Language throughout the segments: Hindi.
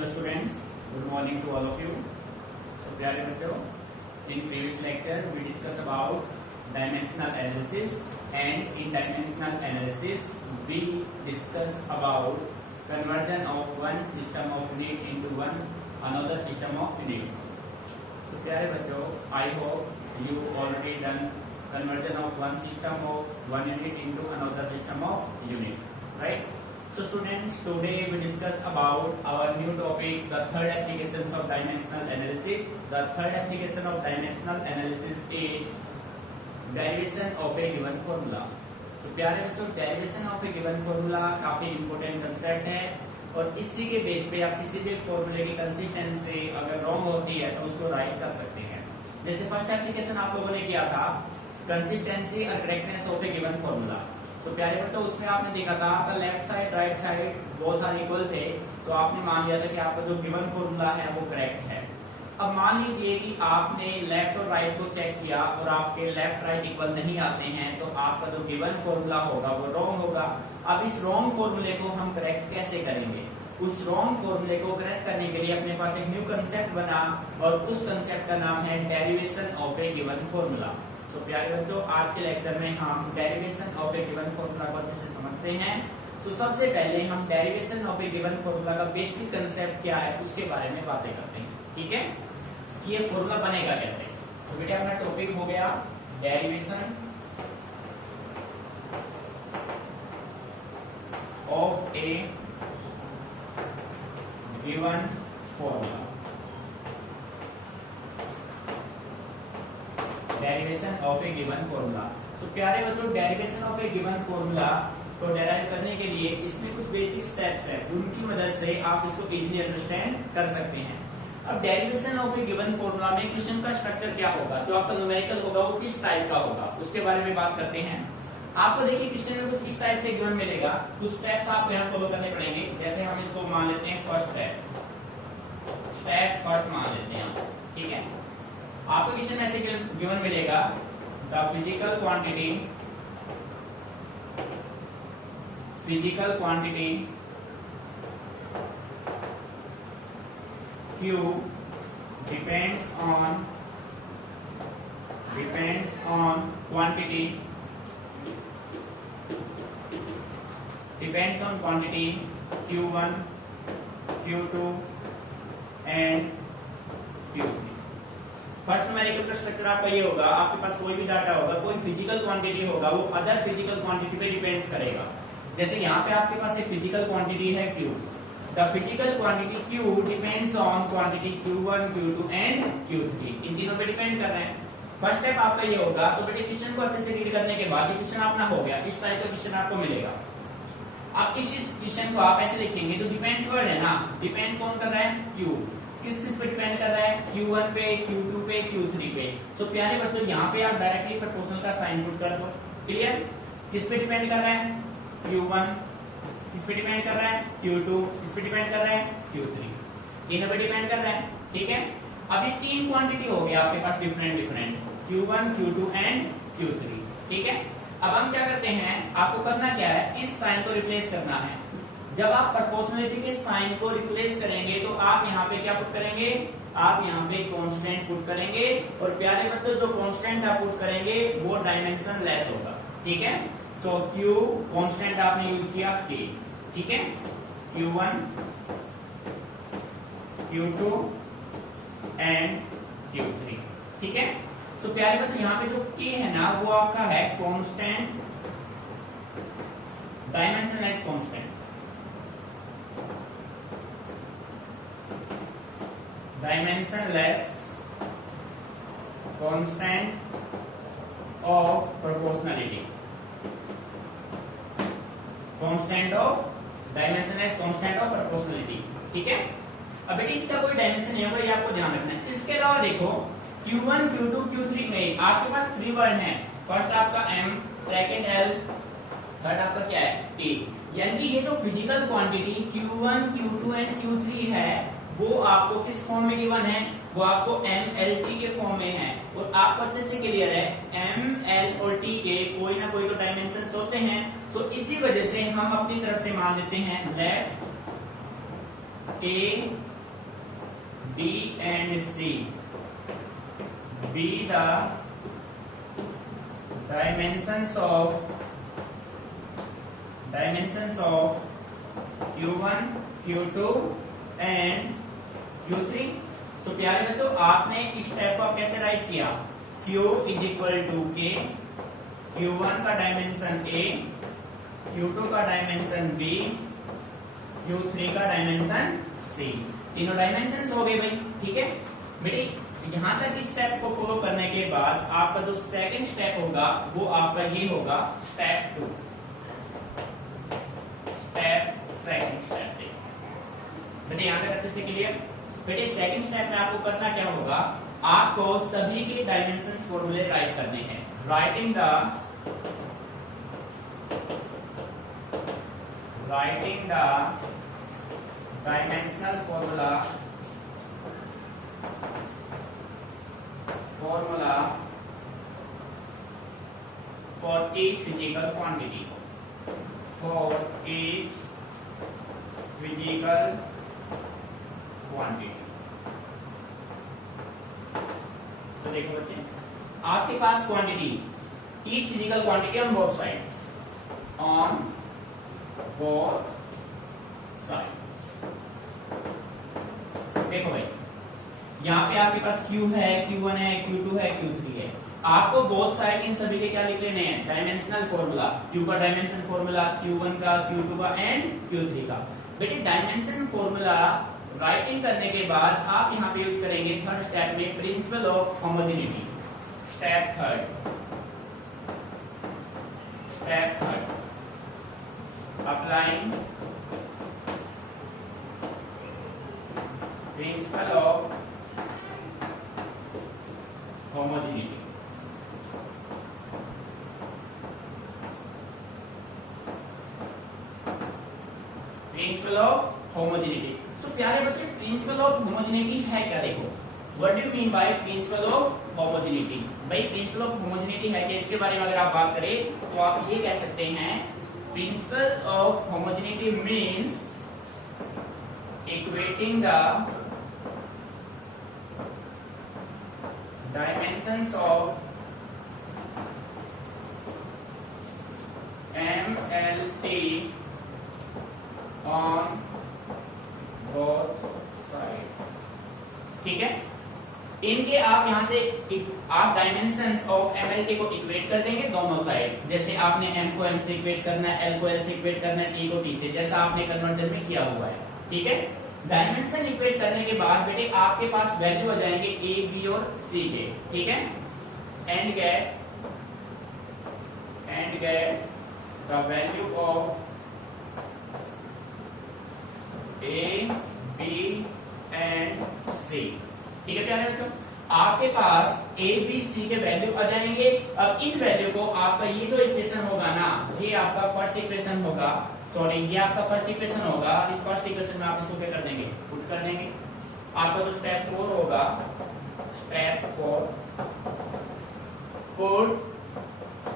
Hello students, good morning to all of you. So प्यारे बच्चों, in previous lecture we discussed about dimensional analysis, and in dimensional analysis we discussed about conversion of one system of unit into another system of unit. So प्यारे बच्चों, I hope you already done conversion of one system of one unit into another system of unit, right? So students, today we discuss about our new topic, the third applications of dimensional analysis. The third application of dimensional analysis is derivation of a given formula. So प्यारे बच्चों, derivation of a given formula काफी important concept है और इसी के बेस पे आप किसी भी फॉर्मूले की कंसिस्टेंसी अगर रॉन्ग होती है तो उसको राइट कर सकते हैं। जैसे फर्स्ट एप्लीकेशन आप लोगों ने किया था कंसिस्टेंसी और correctness of a given formula. तो प्यारे बच्चों, उसमें आपने देखा था अगर left side right side both are equal थे तो आपने मान लिया था कि आपका जो गिवन फॉर्मूला है वो करेक्ट है। अब मान लीजिए कि आपने लेफ्ट और राइट को चेक किया और आपके लेफ्ट राइट इक्वल नहीं आते हैं तो आपका जो गिवन फॉर्मूला होगा वो रॉन्ग होगा। अब इस रॉन्ग फॉर्मूले को हम करेक्ट कैसे करेंगे? उस रॉन्ग फॉर्मूले को करेक्ट करने के लिए अपने पास एक न्यू कंसेप्ट बना और उस कंसेप्ट का नाम है derivation of a given formula. तो प्यारे बच्चों, आज के लेक्चर में हम derivation of a given formula को अच्छे से समझते हैं। तो सबसे पहले हम derivation of a given formula का बेसिक कंसेप्ट क्या है उसके बारे में बातें करते हैं, ठीक है? कि ये फॉर्मूला बनेगा कैसे। तो बेटा अपना टॉपिक हो गया derivation of a given formula. Derivation of a given formula. तो प्यारे बच्चों, derivation of a given formula को डेराइव करने के लिए इसमें कुछ बेसिक स्टेप्स है, उनकी मदद से आप इसको इजीली अंडरस्टैंड कर सकते हैं। अब derivation of a given formula में क्वेश्चन का स्ट्रक्चर क्या होगा, जो आपका न्यूमेरिकल होगा वो किस टाइप का होगा उसके बारे में बात करते हैं। आपको देखिए क्वेश्चन में कुछ इस टाइप से गिवन मिलेगा, कुछ स्टेप्स आपको यहाँ फॉलो करने पड़ेंगे। जैसे हम इसको मान लेते हैं फर्स्ट स्टेप फर्स्ट मान लेते हैं, ठीक है? आपको क्वेश्चन ऐसे गिवन मिलेगा the physical quantity Q depends on quantity Q1, Q2 and Q3। First numerical का स्ट्रक्चर आपका ये होगा, आपके पास कोई भी डाटा होगा, कोई फिजिकल क्वांटिटी होगा, वो अदर फिजिकल क्वांटिटी पे डिपेंड्स करेगा। जैसे यहाँ पे आपके पास एक फिजिकल क्वांटिटी है Q। The physical quantity Q depends on quantity Q1, Q2 and Q3। इन तीनों पे डिपेंड कर रहे हैं। फर्स्ट स्टेप आपका ये होगा। तो बेटे क्वेश्चन को अच्छे से रीड करने के बाद ये क्वेश्चन अपना हो गया, इस टाइप का क्वेश्चन आपको मिलेगा। अब इस क्वेश्चन को आप ऐसे लिखेंगे, तो डिपेंड्स वर्ड है ना, डिपेंड कौन कर रहा है? Q। किस पे डिपेंड कर रहा है? Q1 पे, Q2 पे, Q3 पे। सो प्यारे बच्चों, यहाँ पे आप डायरेक्टली प्रोपोर्शनल का साइन पुट कर दो। क्लियर? किस पे डिपेंड कर रहा है? Q1। किस पे डिपेंड कर रहा है? Q2। किस पे डिपेंड कर रहा है? Q3। तीनों पे डिपेंड कर रहा है, ठीक है? अब ये तीन क्वांटिटी हो गई आपके पास different Q1, Q2 and Q3, ठीक है? अब हम क्या करते हैं, आपको करना क्या है, इस साइन को रिप्लेस करना है। जब आप प्रोपोर्शनलिटी के साइन को रिप्लेस करेंगे तो आप यहाँ पे क्या पुट करेंगे? आप यहाँ पे कांस्टेंट पुट करेंगे और प्यारे बच्चों जो कांस्टेंट आप पुट करेंगे वो डायमेंशन लेस होगा, ठीक है? सो Q कांस्टेंट आपने यूज किया K, ठीक है? Q1, Q2 एंड Q3, ठीक है? तो प्यारे बच्चों, यहाँ पे जो K है ना वो आपका है constant, dimensionless constant. Dimensionless constant of proportionality. Constant of dimensionless constant of proportionality, ठीक है? अब बेटे इसका कोई डायमेंशन नहीं होगा, ये आपको ध्यान रखना है। इसके अलावा देखो Q1, Q2, Q3 में आपके पास 3 वर्ड हैं। फर्स्ट आपका M, सेकंड L, थर्ड आपका क्या है? T। यानी ये जो physical quantity Q1, Q2 and Q3 है वो आपको किस फॉर्म में गिवन है? वो आपको MLT के फॉर्म में है और आपको अच्छे से क्लियर है ML और T के कोई ना कोई तो डायमेंशन होते हैं। सो इसी वजह से हम अपनी तरफ से मान लेते हैं late A D and C be the dimensions of Q1, Q2 and Q3। सो प्यारे बच्चों, आपने इस स्टेप को कैसे राइट किया? Q is equal to K, Q1 का डायमेंशन A, Q2 का डायमेंशन B, Q3 का डायमेंशन C। तीनों डायमेंशन हो गए भाई, ठीक है बेटी। यहां तक इस स्टेप को फॉलो करने के बाद आपका जो सेकंड स्टेप होगा वो आपका ये होगा स्टेप 2। सेकंड स्टेप बेटे यहां तक अच्छे से क्लियर? बेटे सेकंड स्टेप में आपको करना क्या होगा? आपको सभी के डायमेंशंस फॉर्मूले राइट करने हैं। Writing the dimensional formula for each physical quantity, तो देखो बच्चे, आपके पास quantity, each physical quantity on both sides, देखो भाई यहाँ पे आपके पास Q है, Q1 है, Q2 है, Q3 है। आपको बोथ साइड इन सभी के क्या लिख लेने हैं? Dimensional formula. Q का डायमेंशन फॉर्मूला, Q1 का, Q2 का एंड Q3 का। बेटे डायमेंशन फॉर्मूला राइटिंग करने के बाद आप यहाँ पे यूज करेंगे थर्ड स्टेप में principle of homogeneity. Step third applying principle of homogeneity. Principle of homogeneity. So प्यारे बच्चे, प्रिंसिपल ऑफ होमोजेनिटी है क्या? देखो, what do you mean by principle of homogeneity? भाई प्रिंसिपल ऑफ होमोजेनिटी है कि इसके बारे में अगर आप बात करें तो आप ये कह सकते हैं principal of homogeneity means equating the dimensions of MLT on both sides। ठीक है, इनके आप यहां से आप डायमेंशंस ऑफ MLT को इक्वेट कर देंगे दोनों साइड। जैसे आपने M को M से इक्वेट करना है, L को L से इक्वेट करना है, T को T से, जैसा आपने कन्वर्टर में किया हुआ है। ठीक है, डायमेंशन इक्वेट करने के बाद बेटे आपके पास वैल्यू आ जाएंगे ए, बी और सी के। ठीक है, and get the value of A, B and C. ठीक है प्यारे बच्चों, आपके पास ए, बी, सी के वैल्यू आ जाएंगे। अब इन वैल्यू को आपका ये जो इक्वेशन होगा ना, ये आपका फर्स्ट इक्वेशन होगा, सॉरी ये आपका फर्स्ट इक्वेशन होगा। इस फर्स्ट इक्वेशन में आप इसको क्या कर देंगे? पुट कर देंगे। आपका जो स्टेप 4 होगा, step 4 put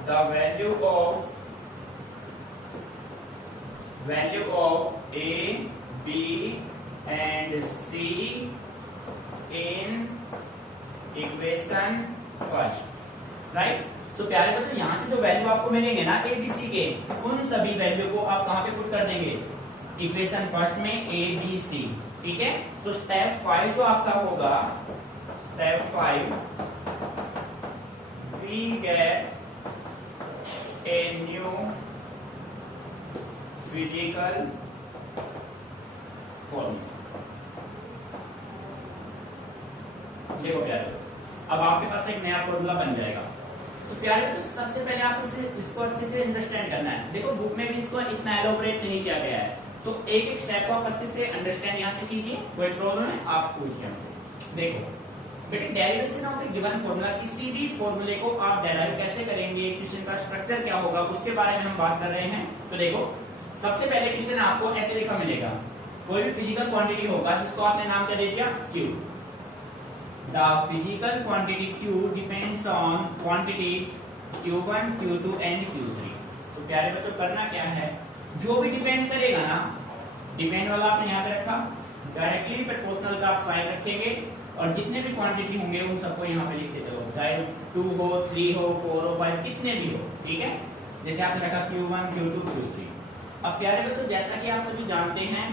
the value of A, B and C in equation first. Right, तो प्यारे बच्चों यहां से जो वैल्यू आपको मिलेंगे ना ए, बी, सी के, उन सभी वैल्यू को आप कहां पे पुट कर देंगे? इक्वेशन फर्स्ट में ए, बी, सी। ठीक है, तो स्टेप 5 जो आपका होगा, step 5 we get a new physical formula. देखो प्यारे, अब आपके पास एक नया फॉर्मूला बन जाएगा। तो प्यारे तो सबसे पहले आपको इसको अच्छे से अंडरस्टैंड करना है। देखो बुक में भी इसको इतना एलोबरेट नहीं किया गया है, तो एक एक स्टेप को आप अच्छे से अंडरस्टैंड यहाँ से कीजिए। कोई प्रॉब्लम है आप पूछिए हमसे। देखो बेटे, derivation of a given formula, किसी भी फॉर्मूले को आप डेराइव कैसे करेंगे, क्वेश्चन का स्ट्रक्चर क्या होगा, उसके बारे में हम बात कर रहे हैं। तो देखो सबसे पहले क्वेश्चन आपको ऐसे लिखा मिलेगा, कोई भी फिजिकल क्वांटिटी होगा जिसको आपने नाम क्या दे दिया? Q। The physical quantity Q depends on quantities Q1, Q2 and Q3। तो प्यारे बच्चों करना क्या है, जो भी डिपेंड करेगा ना, डिपेंड वाला आपने यहाँ पे रखा, डायरेक्टली प्रोपोर्शनल का आप साइन रखेंगे और जितने भी क्वांटिटी होंगे उन सबको यहाँ पे लिखते चलो, चाहे 2 हो, 3 हो, 4 हो, 5 कितने भी हो, ठीक है। जैसे आपने रखा Q1, Q2, Q3। अब प्यारे बच्चों, जैसा कि आप सभी जानते हैं,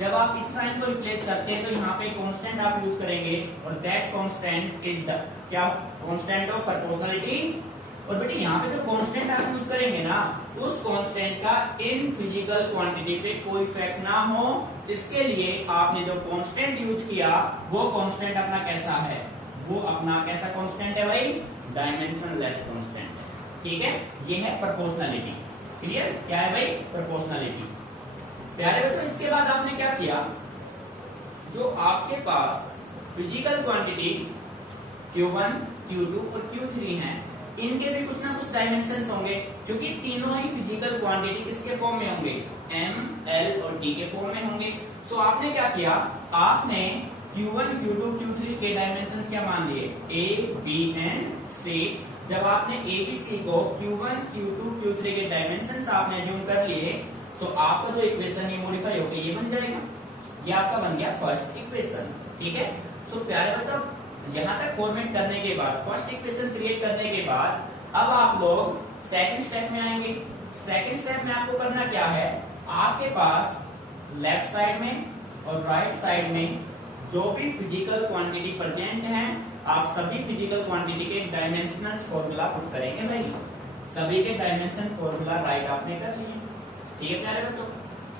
जब आप इस साइन को रिप्लेस करते हैं तो यहाँ पे कांस्टेंट आप यूज करेंगे और दैट कांस्टेंट इज द क्या कांस्टेंट ऑफ प्रोपोर्शनलिटी। और बेटे यहाँ पे जो कांस्टेंट आप यूज करेंगे ना, उस कांस्टेंट का इन फिजिकल क्वांटिटी पे कोई इफेक्ट ना हो, इसके लिए आपने जो कांस्टेंट यूज किया वो कांस्टेंट अपना कैसा है, वो अपना कैसा कांस्टेंट है भाई, डायमेंशनलेस कांस्टेंट है, ठीक है। ये है प्रोपोर्शनलिटी, क्लियर, क्या है भाई, प्रोपोर्शनलिटी। प्यारे बच्चों, इसके बाद आपने क्या किया, जो आपके पास फिजिकल क्वांटिटी Q1, Q2 और Q3 हैं, इनके भी कुछ ना कुछ डायमेंशंस होंगे, क्योंकि तीनों ही फिजिकल क्वांटिटी किसके फॉर्म में होंगे, M, L और D के फॉर्म में होंगे। सो आपने क्या किया, आपने Q1, Q2, Q3 के डायमेंशंस क्या मान लिए, A, B एंड C। जब आपने A, B, C को Q1, Q2, Q3 के डायमेंशंस आपने ज्यूम कर लिए, सो आपका जो इक्वेशन ये मॉडिफाई होकर ये बन जाएगा, ये आपका बन गया फर्स्ट इक्वेशन, ठीक है। सो प्यारे बच्चों, यहां तक फॉर्मेट करने के बाद, फर्स्ट इक्वेशन क्रिएट करने के बाद, अब आप लोग सेकंड स्टेप में आएंगे। सेकंड स्टेप में आपको करना क्या है, आपके पास लेफ्ट साइड में और राइट साइड में जो भी फिजिकल क्वांटिटी प्रेजेंट है, आप सभी फिजिकल क्वांटिटी के डायमेंशनल फॉर्मूला पुट करेंगे भाई। सभी के डायमेंशन फॉर्मूला राइट आपने कर लिए, ठीक है प्यारे बच्चों।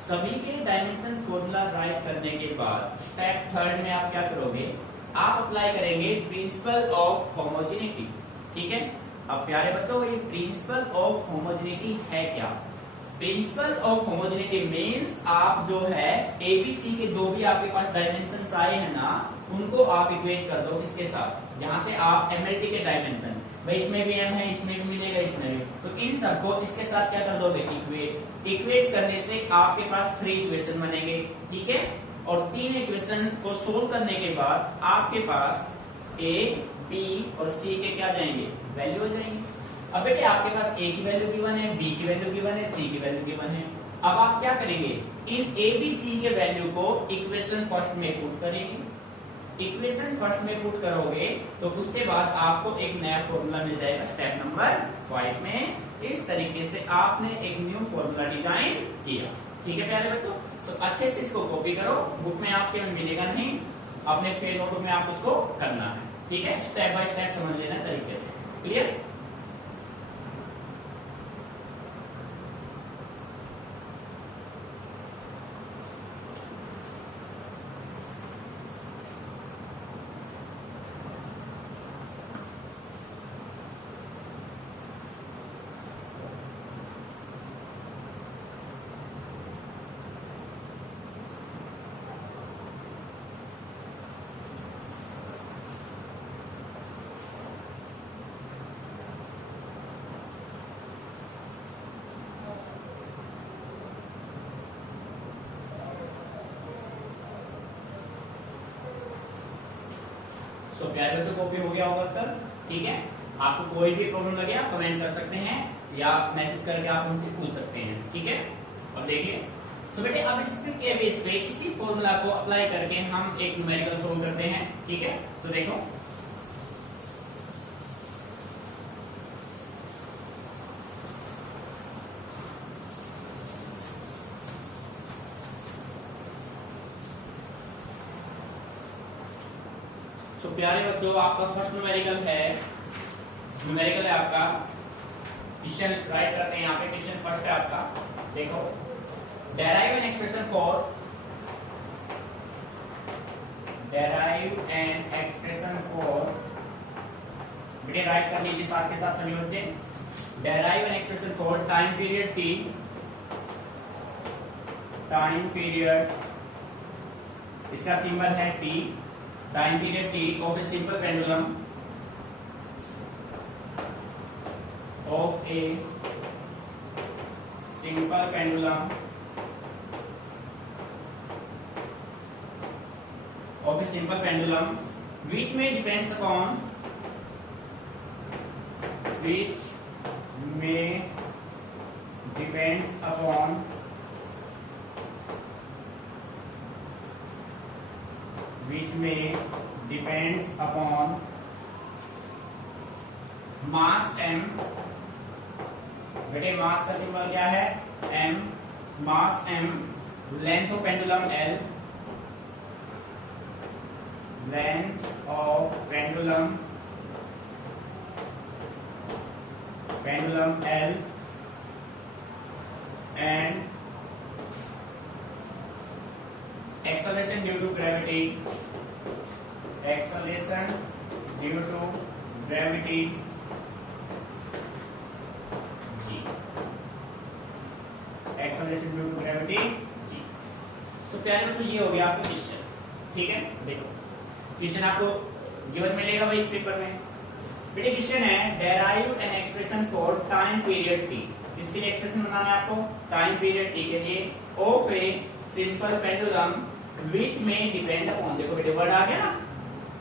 सभी के डायमेंशन फॉर्मूला राइट करने के बाद स्टेप थर्ड में आप क्या करोगे, आप अप्लाई करेंगे प्रिंसिपल ऑफ होमोजेनिटी, ठीक है। अब प्यारे बच्चों, ये प्रिंसिपल ऑफ होमोजेनिटी है क्या, प्रिंसिपल ऑफ होमोजेनिटी मींस आप जो है एबीसी के जो भी आपके पास डायमेंशंस आए हैं ना, उनको आप इक्वेट कर दो इसके साथ। यहाँ से आप एमएलटी के डायमेंशन, भाई इसमें भी एम है, इसमें भी मिलेगा, इसमें भी, तो इन सबको इसके साथ क्या कर दोगे, इक्वेट। इक्वेट करने से आपके पास 3 इक्वेशन बनेंगे, ठीक है। और 3 इक्वेशन को सोल्व करने के बाद आपके पास ए, बी और सी के क्या जाएंगे, वैल्यू हो जाएंगे। अब बेटे आपके पास ए की वैल्यू गिवन है, बी की वैल्यू गिवन है, सी की वैल्यू गिवन है। अब आप क्या करेंगे, इन ए बी सी के वैल्यू को इक्वेशन फर्स्ट में पुट करेंगे। इक्वेशन फर्स्ट में पुट करोगे तो उसके बाद आपको एक नया फॉर्मूला मिल जाएगा स्टेप नंबर 5 में। इस तरीके से आपने एक न्यू फॉर्मूला डिजाइन किया, ठीक है प्यारे बच्चों। सो अच्छे से इसको कॉपी करो, बुक में आपके में मिलेगा नहीं, अपने फेल नोटबुक में आपको इसको करना है, ठीक है। स्टेप बाय स्टेप समझ लेना तरीके से, क्लियर। सो प्यारे बच्चों, कॉपी हो गया होगा तक, ठीक है। आपको कोई भी प्रॉब्लम लगे आप कमेंट कर सकते हैं या मैसेज करके आप उनसे पूछ सकते हैं, ठीक है। और देखिए, सो बेटे अब इसके बेस पे इसी फॉर्मूला को अप्लाई करके हम एक न्यूमेरिकल सोल्व करते हैं, ठीक है। सो देखो, तो प्यारे बच्चों, आपका फर्स्ट न्यूमेरिकल है आपका क्वेश्चन राइट करते हैं यहाँ पे। क्वेश्चन फर्स्ट है आपका, देखो, डेराइव एन एक्सप्रेशन फॉर बेटे राइट कर लीजिए साथ के साथ सभी बच्चे। Derive an expression for time period T, time period इसका सिंबल है T, time period T of a simple pendulum which may depends upon which may depends upon mass m। बेटे मास का सिंबल क्या है? m। Mass m, length of pendulum l, length of pendulum L, and acceleration due to gravity, acceleration due to gravity g, acceleration due to gravity g। तो प्यारे में तो ये हो गया आपका क्वेश्चन। ठीक है, देखो क्वेश्चन आपको गिवन मिलेगा भाई पेपर में। बेटे क्वेश्चन है derive an expression for time period T. इसके लिए एक्सप्रेशन बनाना है आपको टाइम पीरियड टी के लिए ऑफ ए सिंपल पेंडुलम विच में डिपेंड अपॉन। देखो बेटे वर्ड आ गया ना,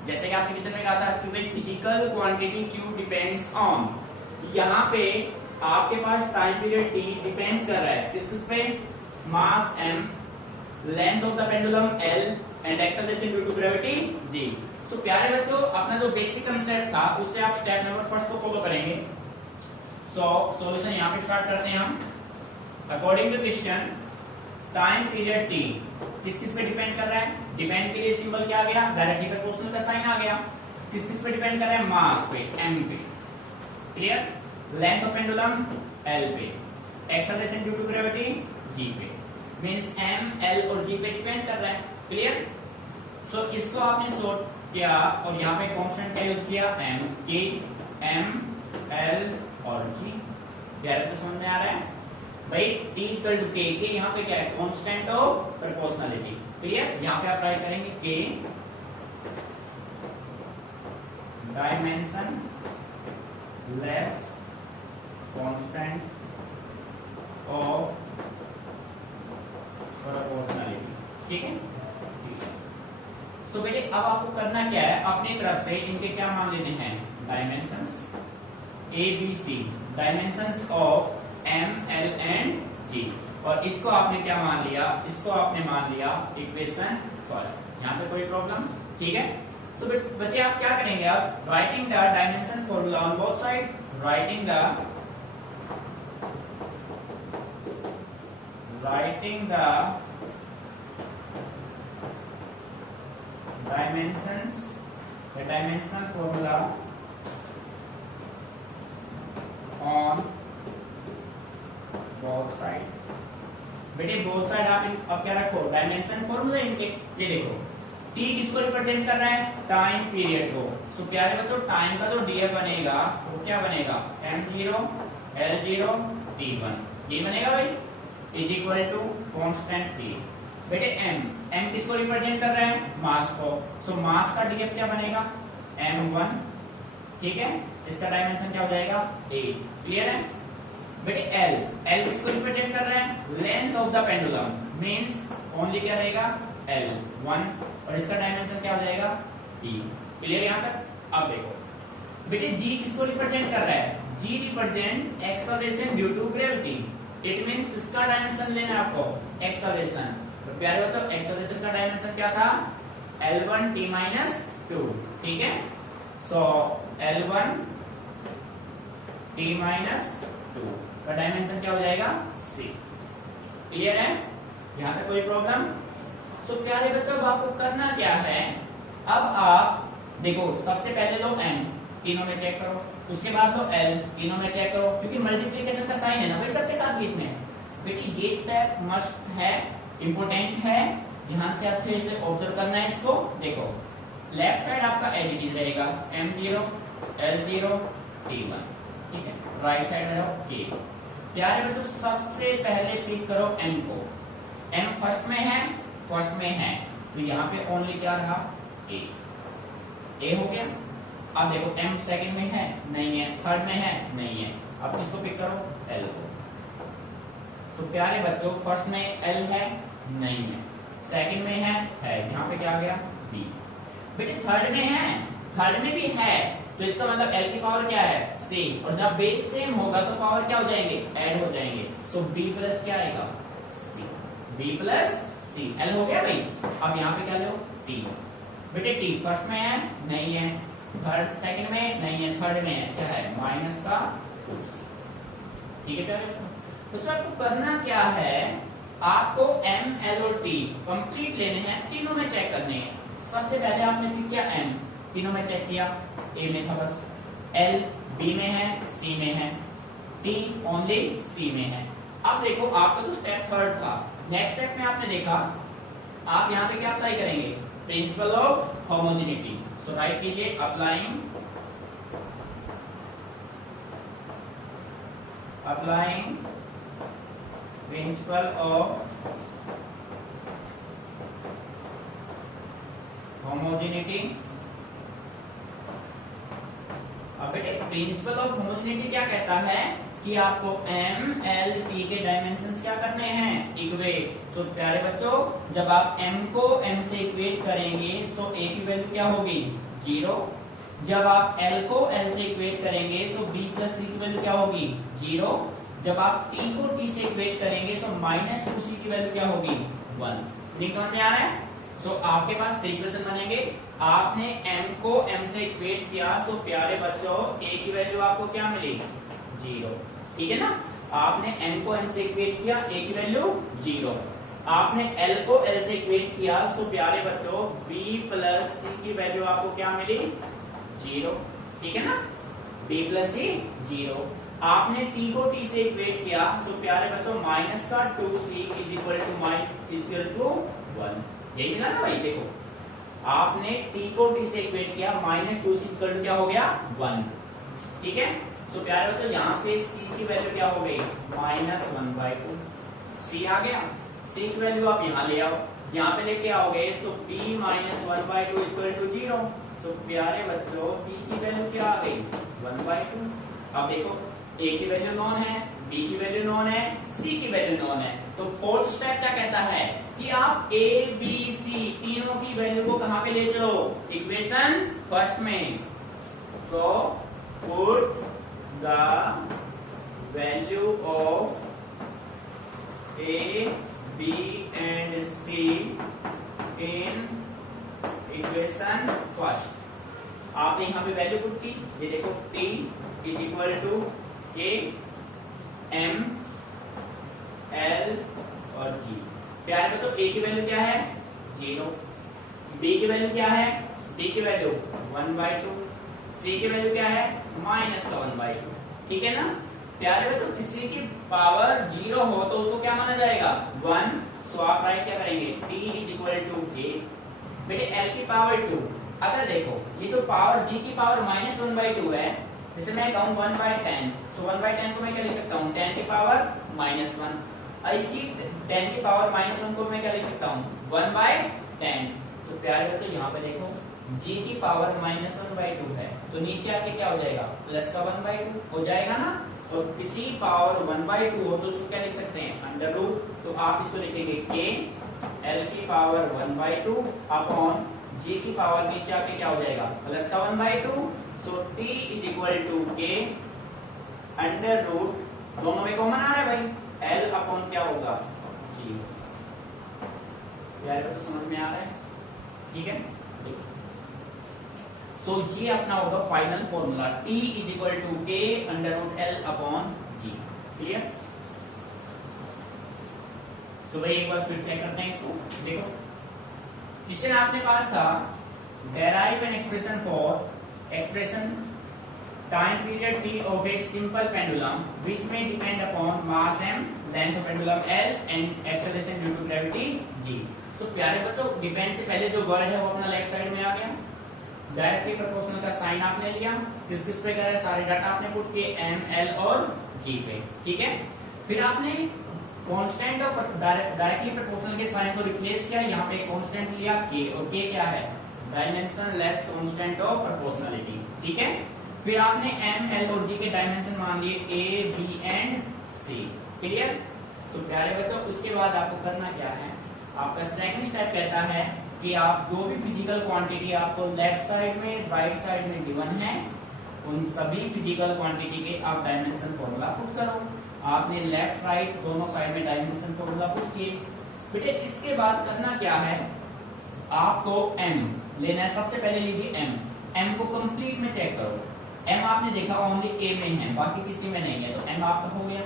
जैसे कि आपके क्वेश्चन में कहा था कि physical quantity Q depends on. यहाँ पे आपके पास टाइम पीरियड टी डिपेंड्स कर रहा है किस पे? Mass m, length of the pendulum l and acceleration due to gravity g। तो प्यारे बच्चों अपना जो बेसिक कंसेप्ट था उससे आप स्टेप नंबर फर्स्ट को फॉलो करेंगे। सॉल्यूशन यहाँ पे स्टार्ट करते हैं हम। According to question time period T किस किस पे डिपेंड कर रहा है? डिपेंड के लिए सिंबल क्या आ गया? डायरेक्टली प्रोपोर्शनल का साइन आ गया। किस किस पे डिपेंड कर रहा है? मास पे m पे, clear. Length of pendulum l पे, acceleration due to gravity g पे, मींस m l और g पे डिपेंड कर रहा है, क्लियर। सो इसको आपने सॉर्ट किया और यहाँ पे कांस्टेंट का यूज किया m, k, m, l और g। क्या तो समझ में आ रहा है भाई? t इक्वल टू k, के यहाँ पे क्या है? Constant of proportionality, clear. यहाँ पे आप ट्राई करेंगे k dimension less constant of proportionality, ठीक है। सो बेटे अब आपको करना क्या है? अपनी तरफ से इनके क्या मान लेने हैं? Dimensions a b c, dimensions of m l and g। और इसको आपने क्या मान लिया? इसको आपने मान लिया इक्वेशन फर्स्ट। यहाँ पे कोई प्रॉब्लम? ठीक है। सो बच्चे आप क्या करेंगे? आप writing the dimension formula on both side, writing the dimensions, the dimensional formula on both side। बेटे बोथ साइड आप अब क्या रखो? डायमेंशन फॉर्मूला इनके। ये देखो t किसको रिप्रेजेंट कर रहा है? टाइम पीरियड को। सो प्यारे बच्चों टाइम का जो ds बनेगा वो क्या बनेगा? m0 l0 t1, ये बनेगा भाई, is equal to constant t। बेटे m किसको रिप्रेजेंट कर रहा है? मास को। सो मास का df क्या बनेगा? m1, ठीक है। इसका डायमेंशन क्या हो जाएगा? a, क्लियर है। बेटे l किसको रिप्रेजेंट कर रहा है? Length of the pendulum, means only क्या रहेगा? l1, और इसका डायमेंशन क्या हो जाएगा? e, क्लियर यहाँ तक। अब देखो बेटे g किसको रिप्रेजेंट कर रहा है? g represent acceleration due to gravity. It means इसका डायमेंशन लेना है आपको, एक्सेलरेशन। तो प्यारे बच्चों एक्सेलरेशन का डायमेंशन क्या था? L1 t minus 2, ठीक है। सो L1 t minus 2 का डायमेंशन क्या हो जाएगा? c, क्लियर है। यहाँ तक कोई प्रॉब्लम? सो प्यारे बच्चों अब आपको करना क्या है? अब आप देखो सबसे पहले लो n, तीनों में चेक करो, उसके बाद लो l, तीनों में चेक करो, क्योंकि मल्टीप्लीकेशन का साइन है ना वही सबके साथ लिखने हैं। क्योंकि ये स्टेप मस्ट है, इंपोर्टेंट है, ध्यान से अच्छे से ऑब्जर्व करना है इसको। देखो लेफ्ट साइड आपका एज इट इज रहेगा m0 l0 t1, ठीक है। राइट साइड में जाओ k। प्यारे बच्चों सबसे पहले पिक करो m को। m फर्स्ट में है तो यहाँ पे ओनली क्या रहा? a हो गया। अब देखो m सेकंड में है? नहीं है। थर्ड में है? नहीं है। अब किसको पिक करो? l को। तो प्यारे बच्चों फर्स्ट में l है? नहीं है। सेकंड में है? यहाँ पे क्या आ गया? b। बेटे थर्ड में है? थर्ड में भी है, तो इसका मतलब l की पावर क्या है? सेम। और जब बेस सेम होगा तो पावर क्या हो जाएंगे? ऐड हो जाएंगे। सो b प्लस क्या आएगा? c। b plus c, l हो गया भाई। अब यहाँ पे क्या लो? t। बेटे टी फर्स्ट में है नहीं है, थर्ड सेकंड में नहीं है, थर्ड में है, क्या है माइनस का 2c। ठीक है प्यारे बच्चों, तो सर आपको करना क्या है, आपको m l और t कंप्लीट लेने हैं, तीनों में चेक करने हैं। सबसे पहले आपने किया m, तीनों में चेक किया, a में था बस, l b में है, c में है, t ओनली c में है। अब देखो आपका तो स्टेप थर्ड था, नेक्स्ट स्टेप में आपने देखा आप यहाँ पे क्या अप्लाई करेंगे, principal of homogeneity. So right कीजिए अप्लाइंग प्रिंसिपल ऑफ होमोजेनिटी। अब बेटे प्रिंसिपल ऑफ होमोजेनिटी क्या कहता है कि आपको m l t के डायमेंशंस क्या करने हैं, इक्वेट। सो प्यारे बच्चों जब आप m को m से इक्वेट करेंगे सो a की वैल्यू क्या होगी 0। जब आप l को l से इक्वेट करेंगे सो b प्लस c की वैल्यू क्या होगी 0। जब आप t को t से इक्वेट करेंगे सो माइनस 2c की वैल्यू क्या होगी 1। ठीक समझ में आ रहा है। सो आपके पास 3 इक्वेशन बनेंगे, आपने m को m से इक्वेट किया सो प्यारे बच्चों a की वैल्यू आपको क्या मिली 0। ठीक है ना, आपने m को m से इक्वेट किया, a की वैल्यू 0। आपने l को l से इक्वेट किया सो प्यारे बच्चों b प्लस c की वैल्यू आपको क्या मिली 0। ठीक है ना, b प्लस c 0। आपने t को t से इक्वेट किया सो प्यारे बच्चों माइनस का 2c इज इक्वल टू 1। यही मिला ना भाई, देखो आपने t को t से इक्वेट किया, माइनस 2c इक्वल टू क्या हो गया 1। ठीक है, सो प्यारे बच्चों यहाँ से c की वैल्यू क्या हो गई माइनस 1/2। c आ गया, c की वैल्यू आप यहाँ ले आओ, यहाँ पे लेके आओगे सो p माइनस 1/2 इक्वल टू 0। सो प्यारे बच्चों p की वैल्यू क्या आ गई 1/2। अब देखो a की वैल्यू नॉन है, b की वैल्यू नॉन है, c की वैल्यू नॉन है। तो फोर्थ स्टेप क्या कहता है कि आप a b c तीनों की वैल्यू को कहां पे ले चलो, इक्वेशन फर्स्ट में। So put the value of a b and c in equation first. आपने यहाँ पे वैल्यू पुट की, ये देखो t is equal to k m l और g। प्यारे बच्चों a की वैल्यू क्या है 0, b की वैल्यू क्या है, d की वैल्यू 1/2, c की वैल्यू क्या है माइनस का 1/2। ठीक है ना प्यारे बच्चों, किसी की पावर 0 हो तो उसको क्या माना जाएगा 1। सो आप राइट क्या करेंगे t is equal to k। बेटे l की पावर 2, अगर देखो ये तो पावर g की पावर माइनस 1/2 है, जैसे मैं कहूँ 1/10, सो 1/10 को मैं क्या लिख सकता हूँ 10 की पावर -1। इसी 10 की पावर -1 को मैं क्या लिख सकता हूँ 1/10। तो प्यारे बच्चों यहाँ पे देखो g की पावर -1/2 है, तो नीचे आके क्या हो जाएगा प्लस का 1/2 हो जाएगा ना। तो किसी पावर 1/2 हो तो उसको क्या लिख सकते हैं अंडर रूट। तो आप इसको लिखेंगे k l की पावर 1/2 अपॉन g की पावर नीचे आके क्या हो जाएगा प्लस का 1/2। So t is equal to k under root, दोनों में कॉमन आ रहा है भाई, l अपॉन क्या होगा g। यार तो समझ में आ रहा है, ठीक है। सो ये अपना होगा final formula, t is equal to k under root l upon g। Clear. तो भाई एक बार फिर चेक करते हैं इसको। देखो क्वेश्चन आपने पास था, derive an expression for expression time period t of a simple pendulum which may depend upon mass m, length of pendulum l and acceleration due to gravity g। सो प्यारे बच्चों डिपेंड से पहले जो वर्ड है वो अपना लेफ्ट साइड में आ गया, डायरेक्टली प्रोपोर्शनल का साइन आपने लिया, किस किस पे करा सारे डाटा आपने पुट किए m l और g पे। ठीक है, फिर आपने कांस्टेंट और डायरेक्टली प्रोपोर्शनल के साइन को रिप्लेस किया, यहाँ पे कांस्टेंट लिया k, और k क्या है dimension less constant of proportionality. ठीक है, फिर आपने m l और g के डायमेंशन मान लिए a b and c। Clear. तो प्यारे बच्चों उसके बाद आपको करना क्या है, आपका सेकंड स्टेप कहता है कि आप जो भी फिजिकल क्वांटिटी आपको लेफ्ट साइड में राइट साइड में गिवन है उन सभी फिजिकल क्वांटिटी के आप डायमेंशन फॉर्मूला पुट करो। आपने लेफ्ट राइट दोनों साइड में डायमेंशन फॉर्मूला पुट किए। बेटे इसके बाद करना क्या है, आपको m लेना है। सबसे पहले लीजिए एम, एम को कंप्लीट में चेक करो। एम आपने देखा ओनली ए में है, बाकी किसी में नहीं है, तो एम आपका हो गया।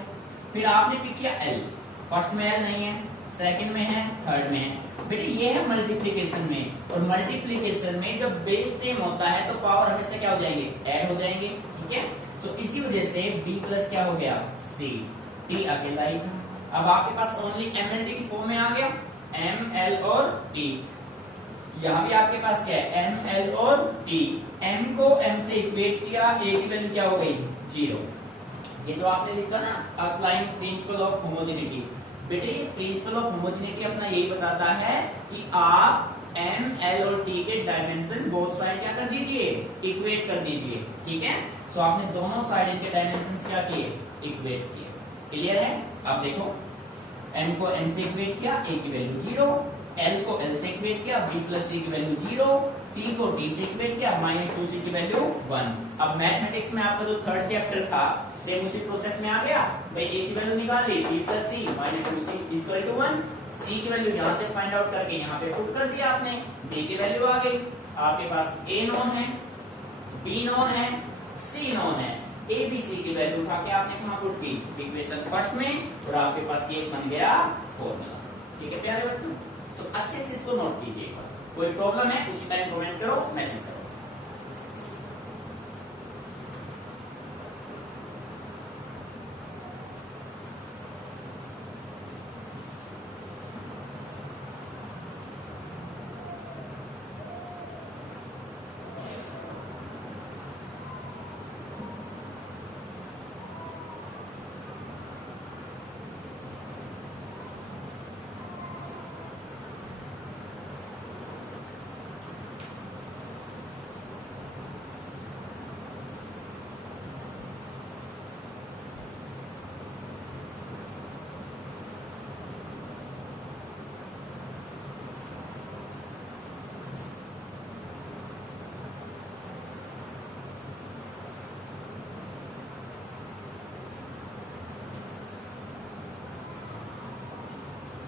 फिर आपने पिक किया एल, फर्स्ट में एल नहीं है, सेकंड में है, थर्ड में है। बेटे ये है मल्टीप्लीकेशन में, और मल्टीप्लीकेशन में जब बेस सेम होता है तो पावर हमेशा क्या हो जाएंगे, ऐड हो जाएंगे, ठीक है। सो इसी वजह से b प्लस क्या हो गया, c, t अकेला ही था। अब आपके पास ओनली एम एल टी की फॉर्म में आ गया, एम एल और t। यहाँ भी आपके पास क्या है, एम एल और t। m को m से इक्वेट किया, a की वैल्यू क्या हो गई, 0। ये जो आपने लिखा ना अप्लाइंग प्रिंसिपल ऑफ होमोजेनिटी, बेटे प्रिंसिपल ऑफ होमोजेनिटी अपना यही बताता है कि आप m, l और t के डायमेंशन बोथ साइड क्या कर दीजिए, इक्वेट कर दीजिए, ठीक है। सो आपने दोनों साइड इनके डायमेंशन क्या किए, इक्वेट किए। क्लियर है। अब देखो m को m से इक्वेट किया, a की वैल्यू 0, l को l से इक्वेट किया, b प्लस c की वैल्यू 0, t को t से इक्वेट किया, माइनस 2c की वैल्यू 1। अब मैथमेटिक्स में आपका जो थर्ड चैप्टर था सेम उसी प्रोसेस में आ गया। भाई a की वैल्यू निकाल ली, b plus c minus 2c equal to 1। c की वैल्यू यहाँ से फाइंड आउट करके यहाँ पे पुट कर दिया आपने, b की वैल्यू आ गई। आपके पास a नोन है, b नोन है, c नोन है, a b c की वैल्यू उठा के आपने कहाँ पुट की, इक्वेशन फर्स्ट में, और आपके पास ये बन गया फॉर्मूला। ठीक है प्यारे बच्चों। सो अच्छे से इसको नोट कीजिएगा, कोई प्रॉब्लम है उसी टाइम कमेंट करो, मैसेज करो।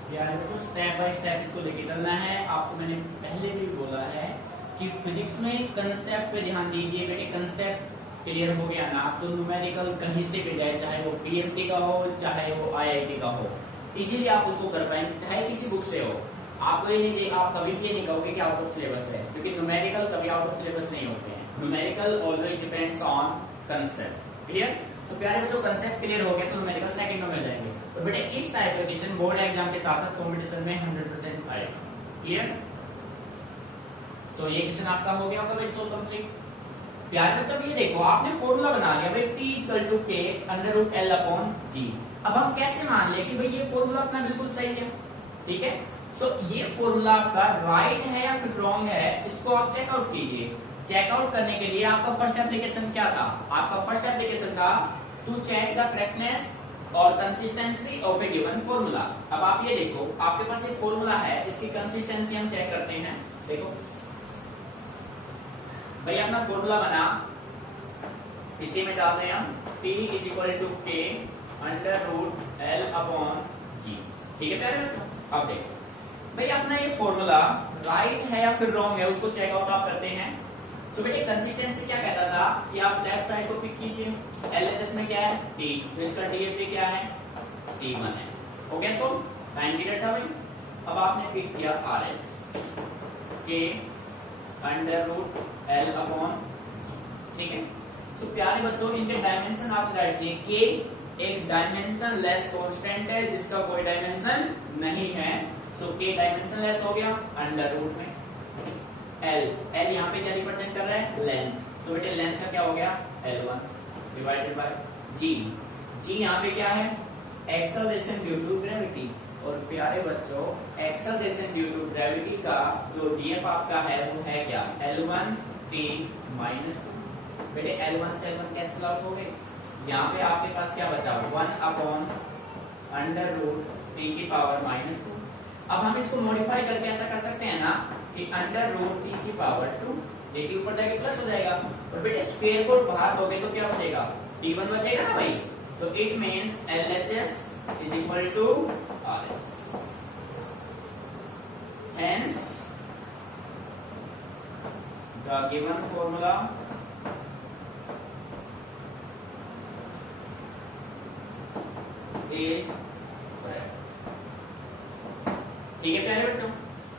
यार तो स्टेप बाय स्टेप इसको लेके चलना है। आपको मैंने पहले भी बोला है कि फिजिक्स में कंसेप्ट पे ध्यान दीजिए। बेटे कंसेप्ट क्लियर हो गया ना, तो न्यूमेरिकल कहीं से भी जाए, चाहे वो पीएमटी का हो चाहे वो आईआईटी का हो, इजीली आप उसको कर पाएंगे, चाहे किसी बुक से हो। आपको ये नहीं, आप कभी भी नहीं कहोगे कि आउट ऑफ सिलेबस है, क्योंकि न्यूमेरिकल कभी आउट ऑफ सिलेबस नहीं होते हैं। Numerical always depends on concept. Clear. So प्यारे बच्चों कंसेप्ट क्लियर हो गया तो न्यूमेरिकल सेकंड में मिल जाएंगे। तो बेटे इस टाइप का क्वेश्चन बोर्ड एग्जाम के साथ साथ कॉम्पिटिशन में 100% आएगा। क्लियर। तो ये क्वेश्चन आपका हो गया होगा भाई, सो कंप्लीट। प्यारे बच्चों ये देखो आपने फॉर्मूला बना लिया भाई, t equal to k under root l upon g। अब हम कैसे मान ले कि भाई ये फॉर्मूला अपना बिल्कुल सही है, ठीक है। सो ये फॉर्मूला आपका राइट है या फिर रॉन्ग है, इसको आप चेकआउट कीजिए। चेकआउट करने के लिए आपका फर्स्ट एप्लीकेशन क्या था, आपका फर्स्ट एप्लीकेशन था टू चेक द करेक्टनेस और consistency of a given formula. अब आप ये देखो आपके पास एक फॉर्मूला है, इसकी कंसिस्टेंसी हम चेक करते हैं। देखो भाई अपना फॉर्मूला बना, इसी में डाल रहे हैं हम t is equal to k under root l upon g। ठीक है प्यारे बच्चों। अब देखो भाई अपना ये फॉर्मूला राइट है या फिर रॉन्ग है, उसको चेकआउट आप करते हैं। सो बेटे कंसिस्टेंसी क्या कहता था कि आप लेफ्ट साइड को पिक कीजिए, LHS में क्या है t, तो इसका DFT क्या है t1 है। ओके सो टाइम पीरियड था भाई। अब आपने पिक किया RHS k under root l upon, ठीक है। सो प्यारे बच्चों इनके डायमेंशन आप राइट दिए, k एक डायमेंशन लेस कांस्टेंट है जिसका कोई डायमेंशन नहीं है। सो k डायमेंशन लेस हो गया अंडर रूट में l यहाँ पे क्या रिप्रेजेंट कर रहा है, लेंथ। सो बेटे लेंथ का क्या हो गया L1 डिवाइडेड बाय g यहाँ पे क्या है, एक्सेलरेशन ड्यू टू ग्रेविटी। और प्यारे बच्चों एक्सेलरेशन ड्यू टू ग्रेविटी का जो df आपका है वो है क्या, L1 t माइनस 2। बेटे L1 से L1 कैंसिल आउट हो गए, यहाँ पे आपके पास क्या बचा 1 अपॉन अंडर रूट t की पावर माइनस 2। अब हम इसको मॉडिफाई करके ऐसा कर सकते हैं ना कि अंडर रूट t की पावर 2, a के ऊपर जाके प्लस हो जाएगा, और बेटे स्क्वायर को बाहर हो गए तो क्या बचेगा, t1 बचेगा ना भाई। तो it means LHS is equal to RHS। Hence the given formula is correct। ठीक है प्यारे बच्चों,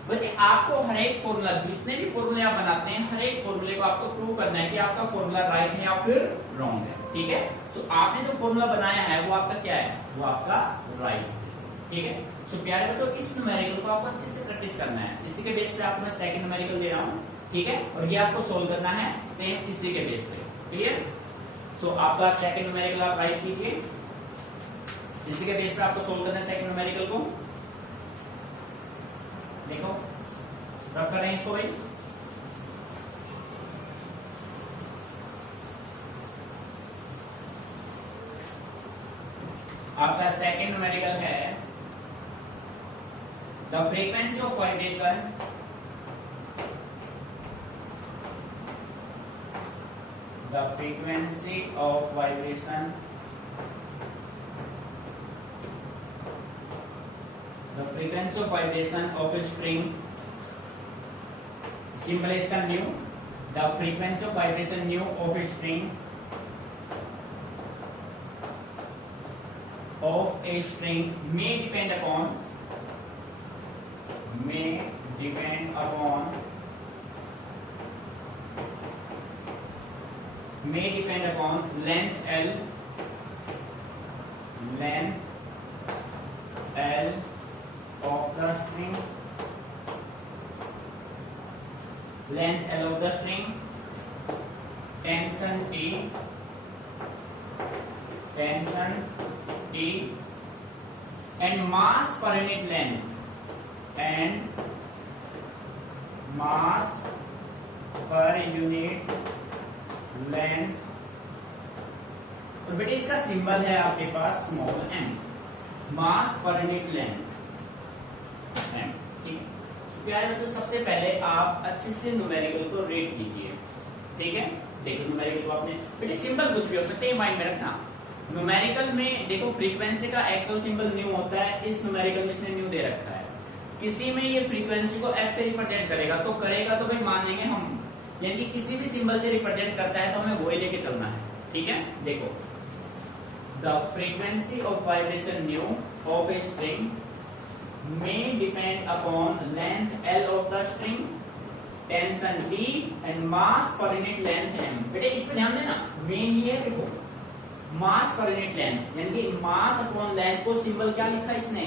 वैसे आपको हर एक फॉर्मूला, जितने भी फॉर्मूले आप बनाते हैं, हर एक फॉर्मूले को आपको प्रूव करना है कि आपका फॉर्मूला राइट है या फिर रॉन्ग है। ठीक है, सो आपने जो फॉर्मूला बनाया है वो आपका क्या है, वो आपका राइट है। ठीक है, सो प्यारे बच्चों, इस न्यूमेरिकल को आपको अच्छे से प्रैक्टिस करना है। इसी के बेस पे आपको मैं सेकंड न्यूमेरिकल दे रहा हूँ। ठीक है, और ये आपको सोल्व करना है सेम इसी के बेस पे। क्लियर? सो आपका सेकंड न्यूमेरिकल आप राइट कीजिए, इसी के बेस पे आपको सोल्व करना है सेकंड न्यूमेरिकल को। देखो रख कर रहे हैं इसको भाई। आपका सेकंड न्यूमेरिकल है the frequency of vibration the frequency of vibration of a string, symbol is का nu, the frequency of vibration nu of a string may depend upon length L of the string, tension T, and mass per unit length, तो बेटे इसका सिंबल है आपके पास स्मॉल m, मास पर यूनिट लेंथ m। ठीक है, प्यारे बच्चों, सबसे पहले आप अच्छे से न्यूमेरिकल को रीड कीजिए। ठीक है, देखो न्यूमेरिकल को आपने बेटे सिंबल कुछ भी हो सकते हैं, माइंड में रखना। न्यूमेरिकल में देखो फ्रीक्वेंसी का एक्चुअल सिंबल न्यू होता है, इस न्यूमेरिकल में इसने न्यू दे रखा है। किसी में ये फ्रीक्वेंसी को f से रिप्रेजेंट करेगा तो भाई मान लेंगे हम, यानी किसी भी सिंबल से रिप्रेजेंट करता है तो हमें वही लेके चलना है। ठीक है, देखो the frequency of vibration new of a string may depend upon length L of the string, tension T and mass per unit length m। बेटे इस पे ध्यान देना, मेन ये है, देखो मास पर यूनिट लेंथ, यानी कि मास अपॉन लेंथ को सिंबल क्या लिखा है इसने,